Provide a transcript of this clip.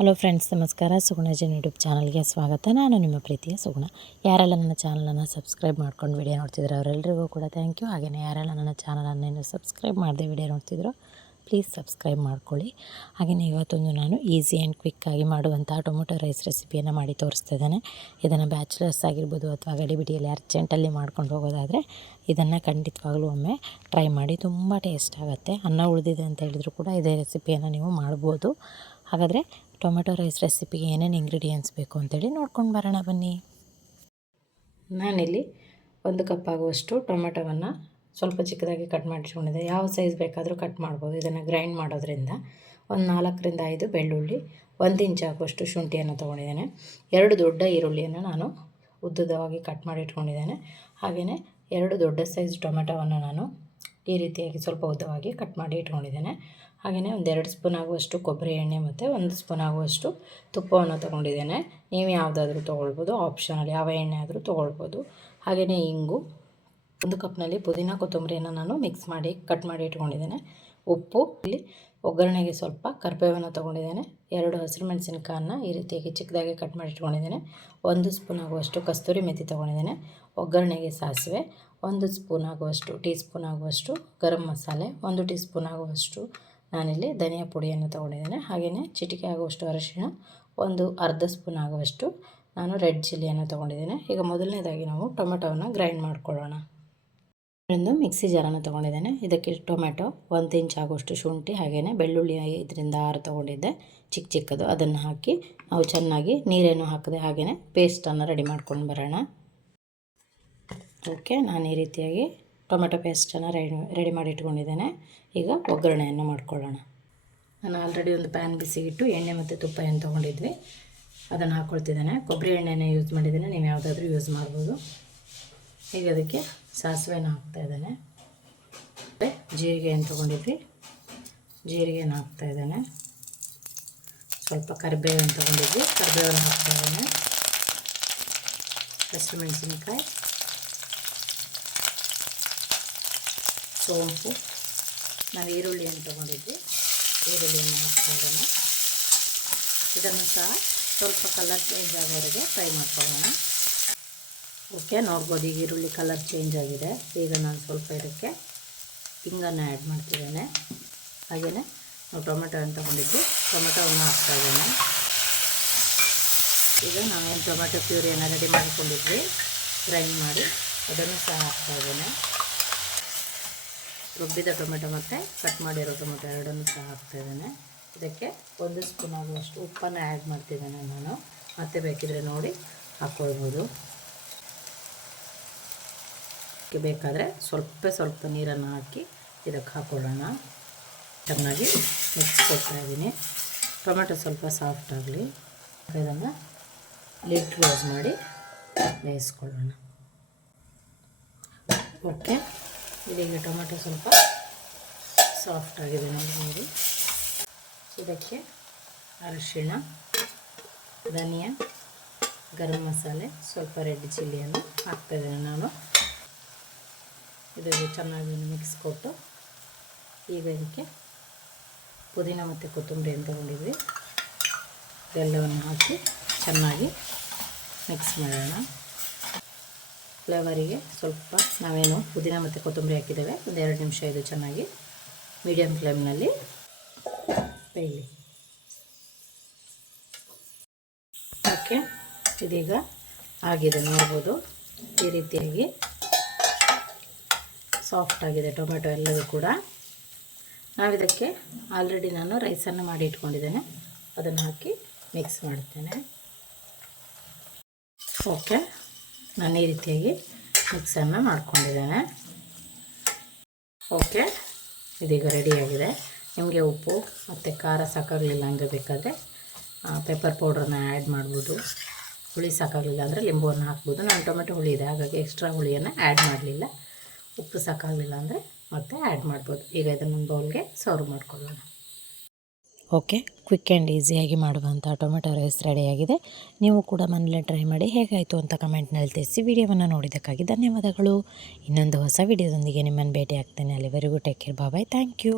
Hello friends, ನಮಸ್ಕಾರ. ಸುಗುಣಜನ್ YouTube ಚಾನಲ್ಗೆ ಸ್ವಾಗತ. ನಾನು ನಿಮ್ಮ ಪ್ರೀತಿಯ ಸುಗುಣ. ಯಾರೆಲ್ಲ ನನ್ನ ಚಾನಲನ್ನು ಸಬ್ಸ್ಕ್ರೈಬ್ ಮಾಡ್ಕೊಂಡು ವಿಡಿಯೋ ನೋಡ್ತಿದ್ರು ಅವರೆಲ್ಲರಿಗೂ ಕೂಡ ಥ್ಯಾಂಕ್ ಯು. ಹಾಗೆಯೇ ಯಾರೆಲ್ಲ ನನ್ನ ಚಾನಲನ್ನು ಇನ್ನೂ ಸಬ್ಸ್ಕ್ರೈಬ್ ಮಾಡದೆ ವಿಡಿಯೋ ನೋಡ್ತಿದ್ರು ಪ್ಲೀಸ್ ಸಬ್ಸ್ಕ್ರೈಬ್ ಮಾಡ್ಕೊಳ್ಳಿ. ಹಾಗೆಯೇ ಇವತ್ತೊಂದು ನಾನು ಈಸಿ ಆ್ಯಂಡ್ ಕ್ವಿಕ್ಕಾಗಿ ಮಾಡುವಂಥ ಟೊಮೊಟೊ ರೈಸ್ ರೆಸಿಪಿಯನ್ನು ಮಾಡಿ ತೋರಿಸ್ತಾ ಇದ್ದೇನೆ. ಇದನ್ನು ಬ್ಯಾಚುಲರ್ಸ್ ಆಗಿರ್ಬೋದು ಅಥವಾ ಗಡಿಬಿಡಿಯಲ್ಲಿ ಅರ್ಜೆಂಟಲ್ಲಿ ಮಾಡ್ಕೊಂಡು ಹೋಗೋದಾದರೆ ಇದನ್ನು ಖಂಡಿತವಾಗ್ಲೂ ಒಮ್ಮೆ ಟ್ರೈ ಮಾಡಿ. ತುಂಬ ಟೇಸ್ಟ್ ಆಗುತ್ತೆ. ಅನ್ನ ಉಳಿದಿದೆ ಅಂತ ಹೇಳಿದ್ರು ಕೂಡ ಇದೇ ರೆಸಿಪಿಯನ್ನು ನೀವು ಮಾಡ್ಬೋದು. ಹಾಗಾದರೆ ಟೊಮೆಟೊ ರೈಸ್ ರೆಸಿಪಿಗೆ ಏನೇನು ಇಂಗ್ರೀಡಿಯೆಂಟ್ಸ್ ಬೇಕು ಅಂತೇಳಿ ನೋಡ್ಕೊಂಡು ಬರೋಣ ಬನ್ನಿ. ನಾನಿಲ್ಲಿ 1 ಕಪ್ ಆಗುವಷ್ಟು ಟೊಮೆಟೊವನ್ನು ಸ್ವಲ್ಪ ಚಿಕ್ಕದಾಗಿ ಕಟ್ ಮಾಡಿಟ್ಕೊಂಡಿದ್ದೆ. ಯಾವ ಸೈಜ್ ಬೇಕಾದರೂ ಕಟ್ ಮಾಡ್ಬೋದು. ಇದನ್ನು ಗ್ರೈಂಡ್ ಮಾಡೋದ್ರಿಂದ ಒಂದು 4ರಿಂದ 5 ಬೆಳ್ಳುಳ್ಳಿ, 1 ಇಂಚ್ ಆಗುವಷ್ಟು ಶುಂಠಿಯನ್ನು ತೊಗೊಂಡಿದ್ದೇನೆ. 2 ದೊಡ್ಡ ಈರುಳ್ಳಿಯನ್ನು ನಾನು ಉದ್ದುದವಾಗಿ ಕಟ್ ಮಾಡಿ ಇಟ್ಕೊಂಡಿದ್ದೇನೆ. ಹಾಗೆಯೇ 2 ದೊಡ್ಡ ಸೈಜ್ ಟೊಮೆಟೊವನ್ನು ನಾನು ಈ ರೀತಿಯಾಗಿ ಸ್ವಲ್ಪ ಉದ್ದವಾಗಿ ಕಟ್ ಮಾಡಿ ಇಟ್ಕೊಂಡಿದ್ದೇನೆ. ಹಾಗೆಯೇ ಒಂದು 2 ಸ್ಪೂನ್ ಆಗುವಷ್ಟು ಕೊಬ್ಬರಿ ಎಣ್ಣೆ ಮತ್ತು 1 ಸ್ಪೂನ್ ಆಗುವಷ್ಟು ತುಪ್ಪವನ್ನು ತೊಗೊಂಡಿದ್ದೇನೆ. ನೀವು ಯಾವುದಾದ್ರೂ ತೊಗೊಳ್ಬೋದು, ಆಪ್ಷನಲ್ ಯಾವ ಎಣ್ಣೆ ಆದರೂ ತೊಗೊಳ್ಬೋದು. ಹಾಗೆಯೇ ಇಂಗು, 1 ಕಪ್ನಲ್ಲಿ ಪುದೀನ ಕೊತ್ತಂಬರಿಯನ್ನು ನಾನು ಮಿಕ್ಸ್ ಮಾಡಿ ಕಟ್ ಮಾಡಿ ಇಟ್ಕೊಂಡಿದ್ದೇನೆ. ಉಪ್ಪು, ಇಲ್ಲಿ ಒಗ್ಗರಣೆಗೆ ಸ್ವಲ್ಪ ಕರಿಬೇವನ್ನು ತೊಗೊಂಡಿದ್ದೇನೆ. 2 ಹಸಿರು ಮೆಣಸಿನಕಾಯನ್ನು ಈ ರೀತಿಯಾಗಿ ಚಿಕ್ಕದಾಗಿ ಕಟ್ ಮಾಡಿ ಇಟ್ಕೊಂಡಿದ್ದೇನೆ. 1 ಸ್ಪೂನ್ ಆಗುವಷ್ಟು ಕಸ್ತೂರಿ ಮೆಥಿ ತೊಗೊಂಡಿದ್ದೇನೆ. ಒಗ್ಗರಣೆಗೆ ಸಾಸಿವೆ, 1 ಸ್ಪೂನ್ ಆಗುವಷ್ಟು ಟೀ ಸ್ಪೂನ್ ಆಗುವಷ್ಟು ಗರಂ ಮಸಾಲೆ, 1 ಟೀ ಸ್ಪೂನ್ ಆಗುವಷ್ಟು ನಾನಿಲ್ಲಿ ಧನಿಯಾ ಪುಡಿಯನ್ನು ತೊಗೊಂಡಿದ್ದೇನೆ. ಹಾಗೆಯೇ ಚಿಟಿಕೆ ಆಗುವಷ್ಟು ಅರಿಶಿಣ, ಒಂದು ಅರ್ಧ ಸ್ಪೂನ್ ಆಗುವಷ್ಟು ನಾನು ರೆಡ್ ಚಿಲ್ಲಿಯನ್ನು ತೊಗೊಂಡಿದ್ದೇನೆ. ಈಗ ಮೊದಲನೇದಾಗಿ ನಾವು ಟೊಮೆಟೊವನ್ನು ಗ್ರೈಂಡ್ ಮಾಡ್ಕೊಳ್ಳೋಣ. ಒಂದು ಮಿಕ್ಸಿ ಜಾರನ್ನು ತೊಗೊಂಡಿದ್ದೇನೆ. ಇದಕ್ಕೆ ಟೊಮೆಟೊ, 1 ಇಂಚ್ ಆಗುವಷ್ಟು ಶುಂಠಿ, ಹಾಗೆಯೇ ಬೆಳ್ಳುಳ್ಳಿ 5ರಿಂದ 6 ತೊಗೊಂಡಿದ್ದೆ ಚಿಕ್ಕದು. ಅದನ್ನು ಹಾಕಿ ನಾವು ಚೆನ್ನಾಗಿ ನೀರೇನು ಹಾಕದೆ ಹಾಗೆಯೇ ಪೇಸ್ಟನ್ನು ರೆಡಿ ಮಾಡ್ಕೊಂಡು ಬರೋಣ. ಓಕೆ, ನಾನು ಈ ರೀತಿಯಾಗಿ ಟೊಮೆಟೊ ಪೇಸ್ಟನ್ನು ರೆಡಿ ಮಾಡಿ ಇಟ್ಕೊಂಡಿದ್ದೇನೆ. ಈಗ ಒಗ್ಗರಣೆಯನ್ನು ಮಾಡ್ಕೊಳ್ಳೋಣ. ನಾನು ಆಲ್ರೆಡಿ ಒಂದು ಪ್ಯಾನ್ ಬಿಸಿಗಿಟ್ಟು ಎಣ್ಣೆ ಮತ್ತು ತುಪ್ಪ ಏನು ತೊಗೊಂಡಿದ್ವಿ ಅದನ್ನು ಹಾಕ್ಕೊಳ್ತಿದ್ದೇನೆ. ಕೊಬ್ಬರಿ ಎಣ್ಣೆನ ಯೂಸ್ ಮಾಡಿದ್ದೇನೆ, ನೀವು ಯಾವುದಾದ್ರೂ ಯೂಸ್ ಮಾಡ್ಬೋದು. ಈಗ ಅದಕ್ಕೆ ಸಾಸಿವೆನ ಹಾಕ್ತಾಯಿದ್ದೇನೆ. ಜೀರಿಗೆ ಏನು ತೊಗೊಂಡಿದ್ವಿ ಜೀರಿಗೆನ ಹಾಕ್ತಾಯಿದ್ದೇನೆ. ಸ್ವಲ್ಪ ಕರಿಬೇವನ್ನು ತೊಗೊಂಡಿದ್ವಿ, ಕರಿಬೇವನ್ನು ಹಾಕ್ತಾಯಿದ್ದೇನೆ. ಹಸಿರು ಮೆಣಸಿನಕಾಯಿ, ಸೋಂಪು, ನಾವು ಈರುಳ್ಳಿಯನ್ನು ತೊಗೊಂಡಿದ್ವಿ, ಈರುಳ್ಳಿಯನ್ನು ಹಾಕ್ತಾಯಿದ್ದೇನೆ. ಇದನ್ನು ಸಹ ಸ್ವಲ್ಪ ಕಲರ್ ಚೇಂಜ್ ಆಗೋವರೆಗೆ ಫ್ರೈ ಮಾಡ್ಕೊಳ್ಳೋಣ. ಓಕೆ, ನೋಡ್ಬೋದು ಈಗ ಈರುಳ್ಳಿ ಕಲರ್ ಚೇಂಜ್ ಆಗಿದೆ. ಈಗ ನಾನು ಸ್ವಲ್ಪ ಇದಕ್ಕೆ ಹಿಂಗನ್ನು ಆ್ಯಡ್ ಮಾಡ್ತಿದ್ದೇನೆ. ಹಾಗೆಯೇ ನಾವು ಟೊಮೆಟೊವನ್ನು ತೊಗೊಂಡಿದ್ವಿ, ಟೊಮೆಟೊವನ್ನು ಹಾಕ್ತಾಯಿದ್ದೇನೆ. ಈಗ ನಾವೇನು ಟೊಮೆಟೊ ಪ್ಯೂರಿಯನ್ನು ರೆಡಿ ಮಾಡಿಕೊಂಡಿದ್ವಿ ಗ್ರೈಂಡ್ ಮಾಡಿ, ಅದನ್ನು ಸಹ ಹಾಕ್ತಾಯಿದ್ದೇನೆ. ರುಬ್ಬಿದ ಟೊಮೆಟೊ ಮತ್ತು ಕಟ್ ಮಾಡಿರೋ ಟೊಮೆಟೊ ಎರಡನ್ನೂ ಸಹ ಹಾಕ್ತಾಯಿದ್ದೇನೆ. ಇದಕ್ಕೆ 1 ಸ್ಪೂನ್ ಆಗುವಷ್ಟು ಉಪ್ಪನ್ನು ಆ್ಯಡ್ ಮಾಡ್ತಿದ್ದೇನೆ ನಾನು. ಮತ್ತೆ ಬೇಕಿದ್ರೆ ನೋಡಿ ಹಾಕ್ಕೊಳ್ಬೋದು. ಬೇಕಾದರೆ ಸ್ವಲ್ಪ ನೀರನ್ನು ಹಾಕಿ ಇದಕ್ಕೆ ಹಾಕ್ಕೊಳ್ಳೋಣ. ಚೆನ್ನಾಗಿ ಮಿಕ್ಸ್ ಕೊಡ್ತಾಯಿದ್ದೀನಿ. ಟೊಮೆಟೊ ಸ್ವಲ್ಪ ಸಾಫ್ಟ್ ಆಗಲಿ. ಇದನ್ನು ಲಿಡ್ ಕ್ಲೋಸ್ ಮಾಡಿ ಬೇಯಿಸ್ಕೊಳ್ಳೋಣ. ಓಕೆ, ಇದೀಗ ಟೊಮೆಟೊ ಸ್ವಲ್ಪ ಸಾಫ್ಟ್ ಆಗಿದೆ ನೋಡಿ. ಇದಕ್ಕೆ ಅರಿಶಿಣ, ಧನಿಯಾ, ಗರಂ ಮಸಾಲೆ, ಸ್ವಲ್ಪ ರೆಡ್ ಚಿಲ್ಲಿಯನ್ನು ಹಾಕ್ತಾಯಿದ್ದೇನೆ ನಾನು. ಇದಕ್ಕೆ ಚೆನ್ನಾಗಿ ಮಿಕ್ಸ್ ಕೊಟ್ಟು ಈಗ ಇದಕ್ಕೆ ಪುದೀನ ಮತ್ತು ಕೊತ್ತಂಬರಿ ಏನು ತೊಗೊಂಡಿದ್ವಿ ಇದೆಲ್ಲವನ್ನು ಹಾಕಿ ಚೆನ್ನಾಗಿ ಮಿಕ್ಸ್ ಮಾಡೋಣ. ಫ್ಲೇವರಿಗೆ ಸ್ವಲ್ಪ ನಾವೇನು ಪುದೀನ ಮತ್ತು ಕೊತ್ತಂಬರಿ ಹಾಕಿದ್ದೇವೆ, ಒಂದು 2 ನಿಮಿಷ ಇದು ಚೆನ್ನಾಗಿ ಮೀಡಿಯಮ್ ಫ್ಲೇಮ್ನಲ್ಲಿ ಬೇಯಲಿ. ಓಕೆ, ಇದೀಗ ಆಗಿದೆ ನೋಡ್ಬೋದು. ಈ ರೀತಿಯಾಗಿ ಸಾಫ್ಟ್ ಆಗಿದೆ ಟೊಮೆಟೊ ಎಲ್ಲವೂ ಕೂಡ. ನಾವಿದಕ್ಕೆ ಆಲ್ರೆಡಿ ನಾನು ರೈಸನ್ನು ಮಾಡಿ ಇಟ್ಕೊಂಡಿದ್ದೇನೆ, ಅದನ್ನು ಹಾಕಿ ಮಿಕ್ಸ್ ಮಾಡ್ತೇನೆ. ಓಕೆ, ನಾನು ಈ ರೀತಿಯಾಗಿ ಮಿಕ್ಸನ್ನು ಮಾಡ್ಕೊಂಡಿದ್ದೇನೆ. ಓಕೆ, ಇದೀಗ ರೆಡಿಯಾಗಿದೆ. ನಿಮಗೆ ಉಪ್ಪು ಮತ್ತು ಖಾರ ಸಾಕಾಗಲಿಲ್ಲ ಅಂದರೆ ಬೇಕಾದರೆ ಪೆಪ್ಪರ್ ಪೌಡ್ರನ್ನ ಆ್ಯಡ್ ಮಾಡ್ಬೋದು. ಹುಳಿ ಸಾಕಾಗಲಿಲ್ಲ ಅಂದರೆ ಲಿಂಬುವನ್ನು ಹಾಕ್ಬೋದು. ನಾನು ಟೊಮೆಟೊ ಹುಳಿ ಇದೆ ಹಾಗಾಗಿ ಎಕ್ಸ್ಟ್ರಾ ಹುಳಿಯನ್ನು ಆ್ಯಡ್ ಮಾಡಲಿಲ್ಲ. ಉಪ್ಪು ಸಾಕಾಗಲಿಲ್ಲ ಅಂದರೆ ಮತ್ತೆ ಆ್ಯಡ್ ಮಾಡ್ಬೋದು. ಈಗ ಇದನ್ನೊಂದು ಬೌಲ್ಗೆ ಸರ್ವ್ ಮಾಡ್ಕೊಳ್ಳೋಣ. ಓಕೆ, ಕ್ವಿಕ್ ಆ್ಯಂಡ್ ಈಸಿಯಾಗಿ ಮಾಡುವಂಥ ಟೊಮೆಟೊ ರೈಸ್ ರೆಡಿಯಾಗಿದೆ. ನೀವು ಕೂಡ ಮನೇಲಿ ಟ್ರೈ ಮಾಡಿ ಹೇಗಾಯಿತು ಅಂತ ಕಮೆಂಟ್ನಲ್ಲಿ ತಿಳಿಸಿ. ವಿಡಿಯೋವನ್ನು ನೋಡಿದ್ದಕ್ಕಾಗಿ ಧನ್ಯವಾದಗಳು. ಇನ್ನೊಂದು ಹೊಸ ವಿಡಿಯೋದೊಂದಿಗೆ ನಿಮ್ಮನ್ನು ಭೇಟಿ ಆಗ್ತೇನೆ. ಅಲ್ಲಿವರೆಗೂ take care, bye, thank you.